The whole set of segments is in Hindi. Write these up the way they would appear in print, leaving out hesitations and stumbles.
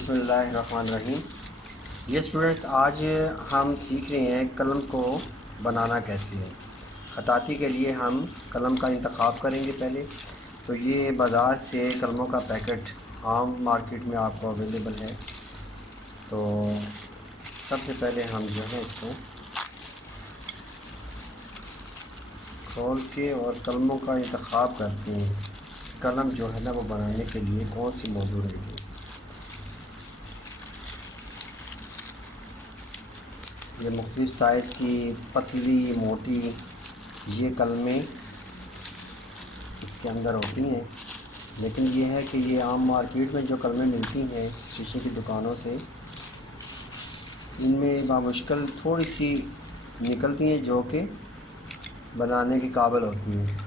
बिस्मिल्लाहिर्रहमानिर्रहीम। ये स्टूडेंट्स, आज हम सीख रहे हैं कलम को बनाना कैसे है। ख़ताती के लिए हम कलम का इंतखाब करेंगे पहले। तो ये बाज़ार से कलमों का पैकेट आम मार्केट में आपको अवेलेबल है। तो सबसे पहले हम जो है इसको खोल के और कलमों का इंतखाब करते हैं। कलम जो है ना वो बनाने के लिए कौन सी मौजूद रहेगी। ये मुख्तलिफ़ साइज़ की पतली मोटी ये कलमें इसके अंदर होती हैं। लेकिन ये है कि ये आम मार्केट में जो कलमें मिलती हैं शीशे की दुकानों से, इनमें बामुश्किल थोड़ी सी निकलती हैं जो कि बनाने के काबिल होती हैं।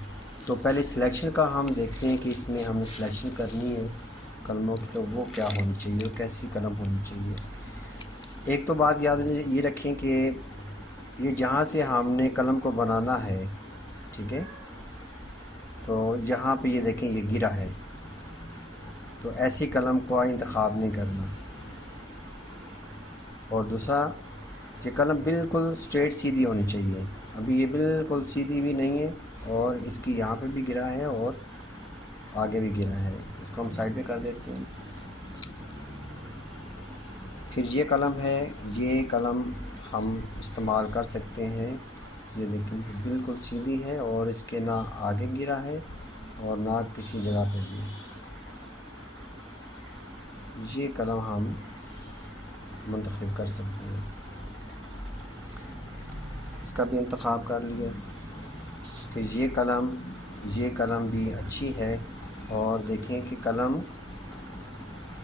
तो पहले सिलेक्शन का हम देखते हैं कि इसमें हमें सिलेक्शन करनी है कलमों की, तो वो क्या होनी चाहिए, कैसी कलम होनी चाहिए। एक तो बात याद ये रखें कि ये जहाँ से हमने कलम को बनाना है, ठीक है, तो यहाँ पे ये देखें ये गिरा है, तो ऐसी कलम का इंतखाब नहीं करना। और दूसरा, ये कलम बिल्कुल स्ट्रेट सीधी होनी चाहिए। अभी ये बिल्कुल सीधी भी नहीं है और इसकी यहाँ पे भी गिरा है और आगे भी गिरा है। इसको हम साइड में कर देते हैं। फिर ये कलम है, ये कलम हम इस्तेमाल कर सकते हैं। ये देखिए बिल्कुल सीधी है और इसके ना आगे गिरा है और ना किसी जगह पे भी। ये कलम हम मुंतखब कर सकते हैं। इसका भी इंतखाब कर लिया। फिर ये कलम भी अच्छी है। और देखें कि कलम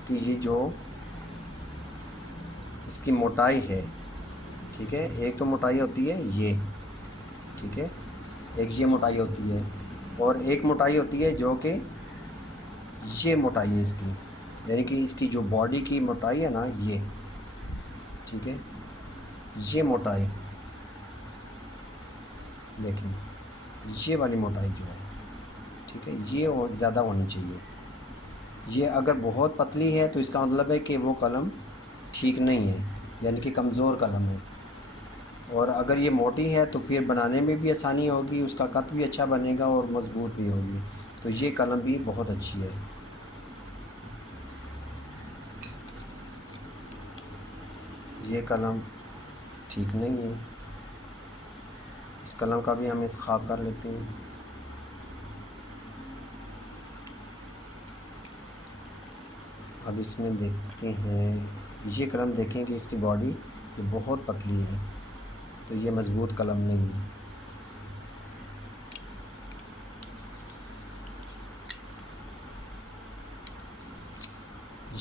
की ये जो इसकी मोटाई है, ठीक है, एक तो मोटाई होती है ये, ठीक है, एक ये मोटाई होती है और एक मोटाई होती है जो कि ये मोटाई है इसकी, यानी कि इसकी जो बॉडी की मोटाई है ना ये, ठीक है, ये मोटाई देखें, ये वाली मोटाई जो है, ठीक है, ये ज़्यादा होनी चाहिए। ये अगर बहुत पतली है तो इसका मतलब है कि वो कलम ठीक नहीं है, यानी कि कमज़ोर कलम है। और अगर ये मोटी है तो फिर बनाने में भी आसानी होगी, उसका कट भी अच्छा बनेगा और मज़बूत भी होगी। तो ये कलम भी बहुत अच्छी है। ये कलम ठीक नहीं है, इस कलम का भी हम इंतखाब कर लेते हैं। अब इसमें देखते हैं, ये कलम देखें कि इसकी बॉडी ये बहुत पतली है, तो ये मज़बूत कलम नहीं है।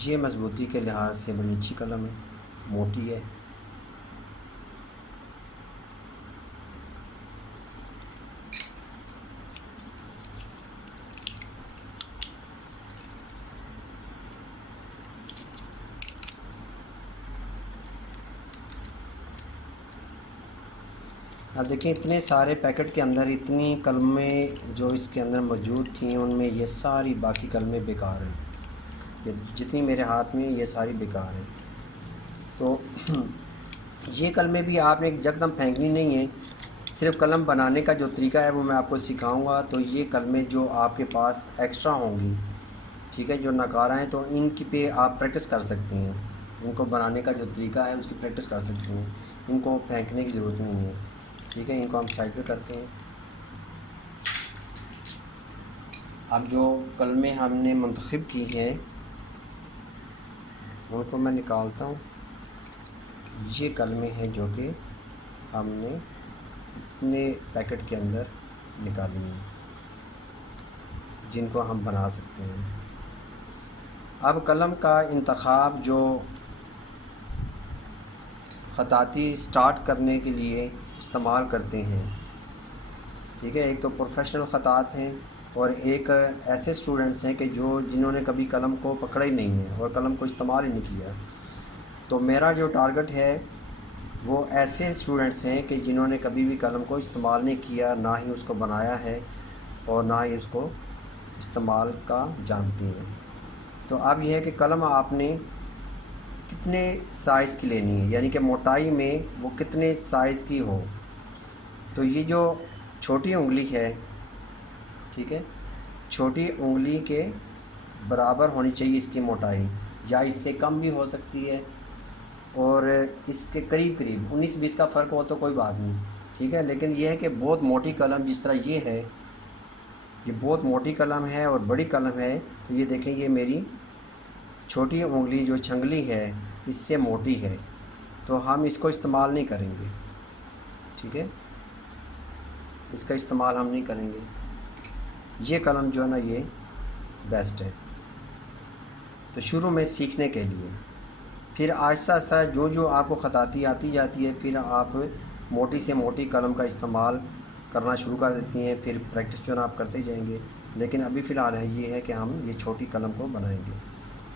ये मज़बूती के लिहाज से बड़ी अच्छी कलम है, मोटी है। अब देखिए इतने सारे पैकेट के अंदर इतनी कलमें जो इसके अंदर मौजूद थी, उनमें ये सारी बाकी कलमें बेकार हैं। ये जितनी मेरे हाथ में ये सारी बेकार हैं। तो ये कलमें भी आपने एकदम फेंकनी नहीं है। सिर्फ कलम बनाने का जो तरीका है वो मैं आपको सिखाऊंगा। तो ये कलमें जो आपके पास एक्स्ट्रा होंगी, ठीक है, जो नकारा हैं, तो इनकी पे आप प्रैक्टिस कर सकते हैं। इनको बनाने का जो तरीका है उसकी प्रैक्टिस कर सकते हैं। इनको फेंकने की ज़रूरत नहीं है, ठीक है। इनको हम साइड पे करते हैं। अब जो कलमें हमने मुंतखब की हैं उनको मैं निकालता हूँ। ये कलमें हैं जो कि हमने इतने पैकेट के अंदर निकाली हैं, जिनको हम बना सकते हैं। अब कलम का इंतखाब जो ख़ताती स्टार्ट करने के लिए इस्तेमाल करते हैं, ठीक है, एक तो प्रोफेशनल ख़तात हैं और एक ऐसे स्टूडेंट्स हैं कि जिन्होंने कभी कलम को पकड़ा ही नहीं है और कलम को इस्तेमाल ही नहीं किया। तो मेरा जो टारगेट है वो ऐसे स्टूडेंट्स हैं कि जिन्होंने कभी भी कलम को इस्तेमाल नहीं किया, ना ही उसको बनाया है और ना ही उसको इस्तेमाल का जानती हैं। तो अब यह है कि कलम आपने कितने साइज़ की लेनी है, यानी कि मोटाई में वो कितने साइज़ की हो। तो ये जो छोटी उंगली है, ठीक है, छोटी उंगली के बराबर होनी चाहिए इसकी मोटाई, या इससे कम भी हो सकती है, और इसके करीब करीब 19-20 का फ़र्क हो तो कोई बात नहीं, ठीक है। लेकिन यह है कि बहुत मोटी कलम जिस तरह ये है, ये बहुत मोटी कलम है और बड़ी कलम है, तो ये देखें ये मेरी छोटी उंगली जो छंगली है इससे मोटी है, तो हम इसको इस्तेमाल नहीं करेंगे, ठीक है, इसका इस्तेमाल हम नहीं करेंगे। ये कलम जो है ना ये बेस्ट है। तो शुरू में सीखने के लिए, फिर आहिस्ता आहिस्ता जो जो आपको ख़ताती आती जाती है, फिर आप मोटी से मोटी कलम का इस्तेमाल करना शुरू कर देती हैं, फिर प्रैक्टिस जो है ना आप करते जाएंगे। लेकिन अभी फ़िलहाल है ये है कि हम ये छोटी कलम को बनाएंगे,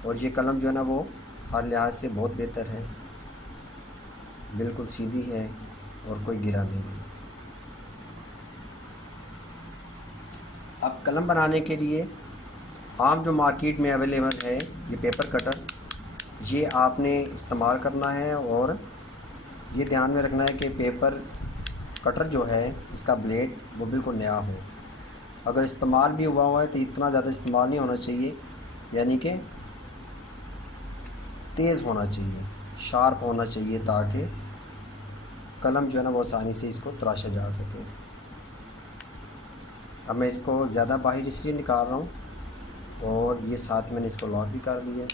और ये कलम जो है ना वो हर लिहाज से बहुत बेहतर है, बिल्कुल सीधी है और कोई गिरा नहीं है। अब कलम बनाने के लिए आम जो मार्केट में अवेलेबल है ये पेपर कटर, ये आपने इस्तेमाल करना है, और ये ध्यान में रखना है कि पेपर कटर जो है इसका ब्लेड वो बिल्कुल नया हो। अगर इस्तेमाल भी हुआ है तो इतना ज़्यादा इस्तेमाल नहीं होना चाहिए, यानी कि तेज़ होना चाहिए, शार्प होना चाहिए, ताकि कलम जो है ना वो आसानी से इसको तराशा जा सके। अब मैं इसको ज़्यादा बाहर इसलिए निकाल रहा हूँ, और ये साथ मैंने इसको लॉक भी कर दिया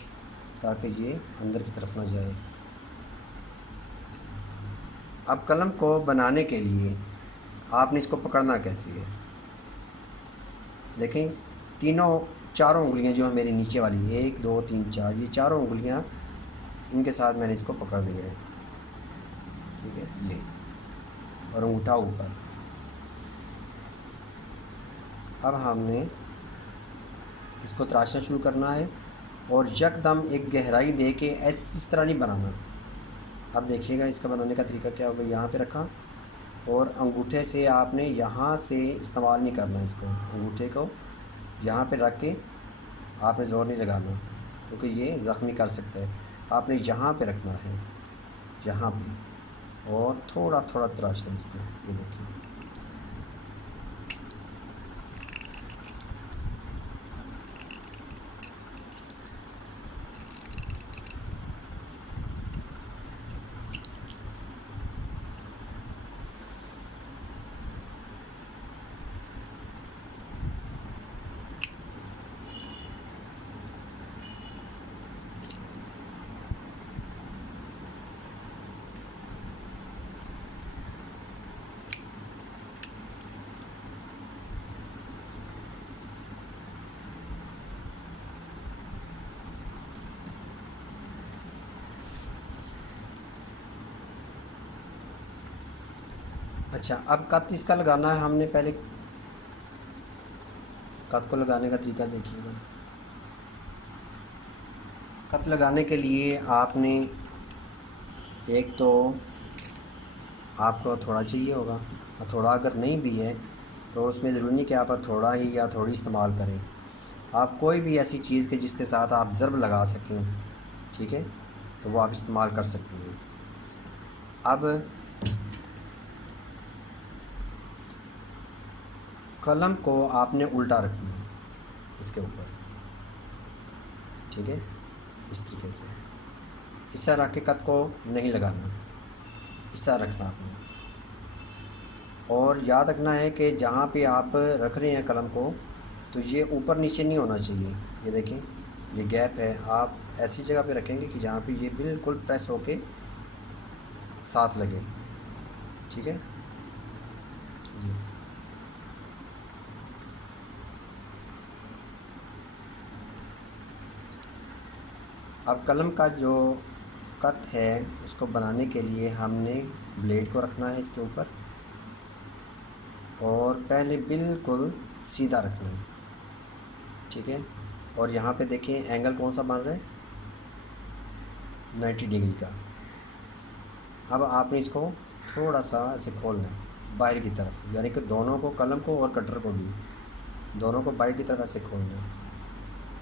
ताकि ये अंदर की तरफ ना जाए। अब कलम को बनाने के लिए आपने इसको पकड़ना कैसे है, देखें चारों उंगलियां जो है मेरी नीचे वाली 1 2 3 4, ये चारों उंगलियां इनके साथ मैंने इसको पकड़ लिया है, ठीक है, ये, और अंगूठा ऊपर। अब हमने इसको तराशना शुरू करना है, और यकदम एक गहराई दे के इस तरह नहीं बनाना। अब देखिएगा इसका बनाने का तरीका क्या होगा। यहाँ पे रखा, और अंगूठे से आपने यहाँ से इस्तेमाल नहीं करना, इसको अंगूठे को यहाँ पे रख के आपने ज़ोर नहीं लगाना, क्योंकि ये ज़ख्मी कर सकता है। आपने यहाँ पे रखना है, यहाँ पे, और थोड़ा थोड़ा तराशना इसको, ये देखिए। अच्छा, अब कत इसका लगाना है हमने, पहले कत को लगाने का तरीका देखिएगा। कत लगाने के लिए आपने एक तो आपको थोड़ा चाहिए होगा, और थोड़ा अगर नहीं भी है तो उसमें ज़रूरी नहीं कि आप थोड़ा ही या थोड़ी इस्तेमाल करें। आप कोई भी ऐसी चीज़ के जिसके साथ आप ज़रब लगा सकें, ठीक है, तो वो आप इस्तेमाल कर सकती हैं। अब कलम को आपने उल्टा रखना है इसके ऊपर, ठीक है, इस तरीके से, इस तरह रख के कत को नहीं लगाना, इस तरह रखना आपने। और याद रखना है कि जहाँ पे आप रख रहे हैं कलम को, तो ये ऊपर नीचे नहीं होना चाहिए। ये देखें, ये गैप है, आप ऐसी जगह पे रखेंगे कि जहाँ पे ये बिल्कुल प्रेस होके साथ लगे, ठीक है। ये अब कलम का जो कत है उसको बनाने के लिए हमने ब्लेड को रखना है इसके ऊपर, और पहले बिल्कुल सीधा रखना है, ठीक है। और यहाँ पे देखिए एंगल कौन सा बन रहा है, 90 डिग्री का। अब आपने इसको थोड़ा सा ऐसे खोलना है बाहर की तरफ, यानी कि दोनों को, कलम को और कटर को भी, दोनों को बाहर की तरफ ऐसे खोलना है।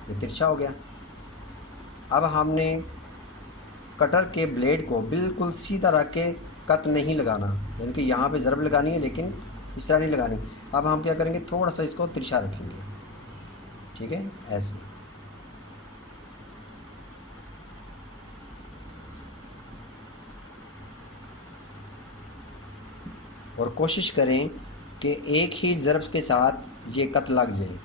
ये तिरछा हो गया। अब हमने कटर के ब्लेड को बिल्कुल सीधा रख के कट नहीं लगाना, यानी कि यहाँ पे ज़रब लगानी है लेकिन इस तरह नहीं लगानी। अब हम क्या करेंगे, थोड़ा सा इसको तिरछा रखेंगे, ठीक है, ऐसे। और कोशिश करें कि एक ही ज़रब के साथ ये कट लग जाए।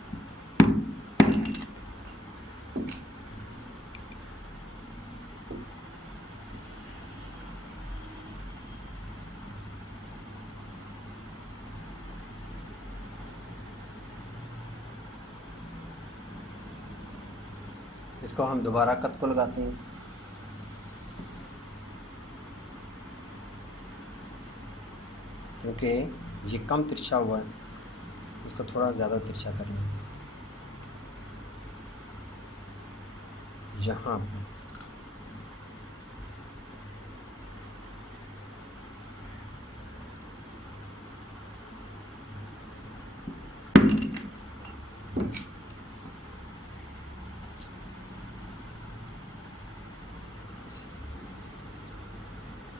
इसको हम दोबारा कट को लगाते हैं, क्योंकि ये कम तिरछा हुआ है, इसको थोड़ा ज़्यादा तिरछा करना है यहाँ पर।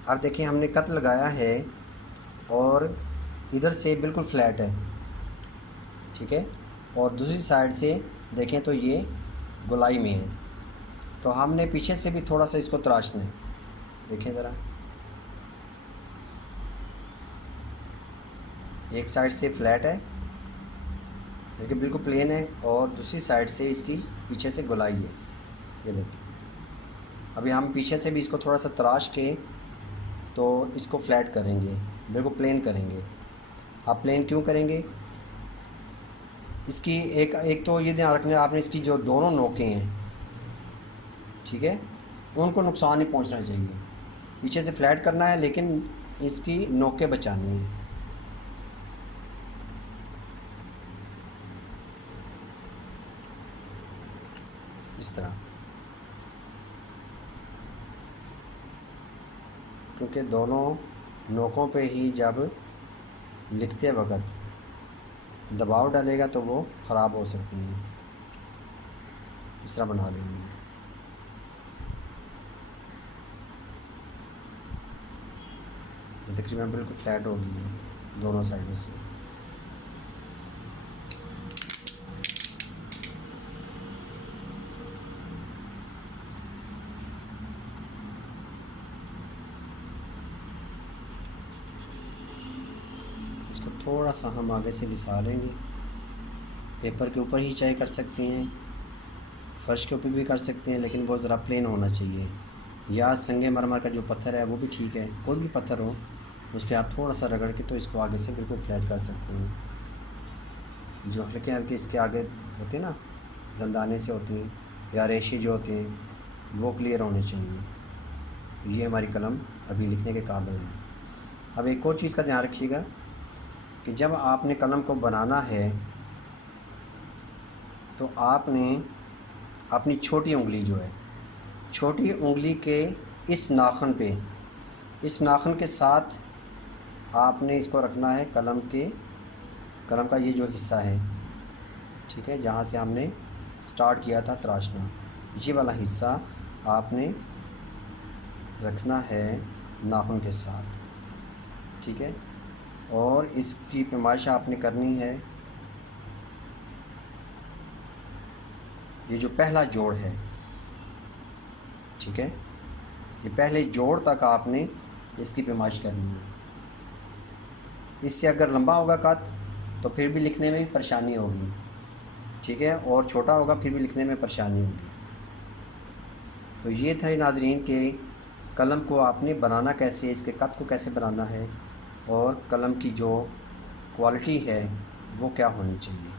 अब देखिए हमने कट लगाया है और इधर से बिल्कुल फ्लैट है, ठीक है, और दूसरी साइड से देखें तो ये गोलाई में है। तो हमने पीछे से भी थोड़ा सा इसको तराशना है, देखें ज़रा, एक साइड से फ्लैट है लेकिन बिल्कुल प्लेन है, और दूसरी साइड से इसकी पीछे से गोलाई है, ये देखिए। अभी हम पीछे से भी इसको थोड़ा सा तराश के तो इसको फ्लैट करेंगे, बिल्कुल प्लेन करेंगे। आप प्लेन क्यों करेंगे, इसकी एक तो ये ध्यान रखना है आपने, इसकी जो दोनों नोकें हैं, ठीक है, उनको नुकसान नहीं पहुंचना चाहिए। पीछे से फ्लैट करना है लेकिन इसकी नोकें बचानी है। इस तरह, क्योंकि दोनों नोकों पे ही जब लिखते वक्त दबाव डालेगा तो वो ख़राब हो सकती हैं। इस तरह बना लेंगे। ये तकरीबन बिल्कुल फ्लैट हो गई है दोनों साइडों से। थोड़ा सा हम आगे से घिसा लेंगे, पेपर के ऊपर ही चाहे कर सकते हैं, फर्श के ऊपर भी कर सकते हैं, लेकिन वो ज़रा प्लेन होना चाहिए, या संगे मरमर का जो पत्थर है वो भी ठीक है, कोई भी पत्थर हो उस पर आप थोड़ा सा रगड़ के तो इसको आगे से बिल्कुल फ्लैट कर सकते हैं। जो हल्के हल्के इसके आगे होते हैं ना, दंदाने से होते हैं या रेशे जो होते हैं, वो क्लियर होने चाहिए। ये हमारी कलम अभी लिखने के काबिल है। अब एक और चीज़ का ध्यान रखिएगा कि जब आपने कलम को बनाना है तो आपने अपनी छोटी उंगली जो है, छोटी उंगली के इस नाखून पे, इस नाखून के साथ आपने इसको रखना है कलम का ये जो हिस्सा है, ठीक है, जहाँ से हमने स्टार्ट किया था तराशना, ये वाला हिस्सा आपने रखना है नाखून के साथ, ठीक है। और इसकी पैमाइश आपने करनी है, ये जो पहला जोड़ है, ठीक है, ये पहले जोड़ तक आपने इसकी पैमाइश करनी है। इससे अगर लंबा होगा कट तो फिर भी लिखने में परेशानी होगी, ठीक है, और छोटा होगा फिर भी लिखने में परेशानी होगी। तो ये था नाज़रीन के कलम को आपने बनाना कैसे, इसके कट को कैसे बनाना है, और कलम की जो क्वालिटी है वो क्या होनी चाहिए।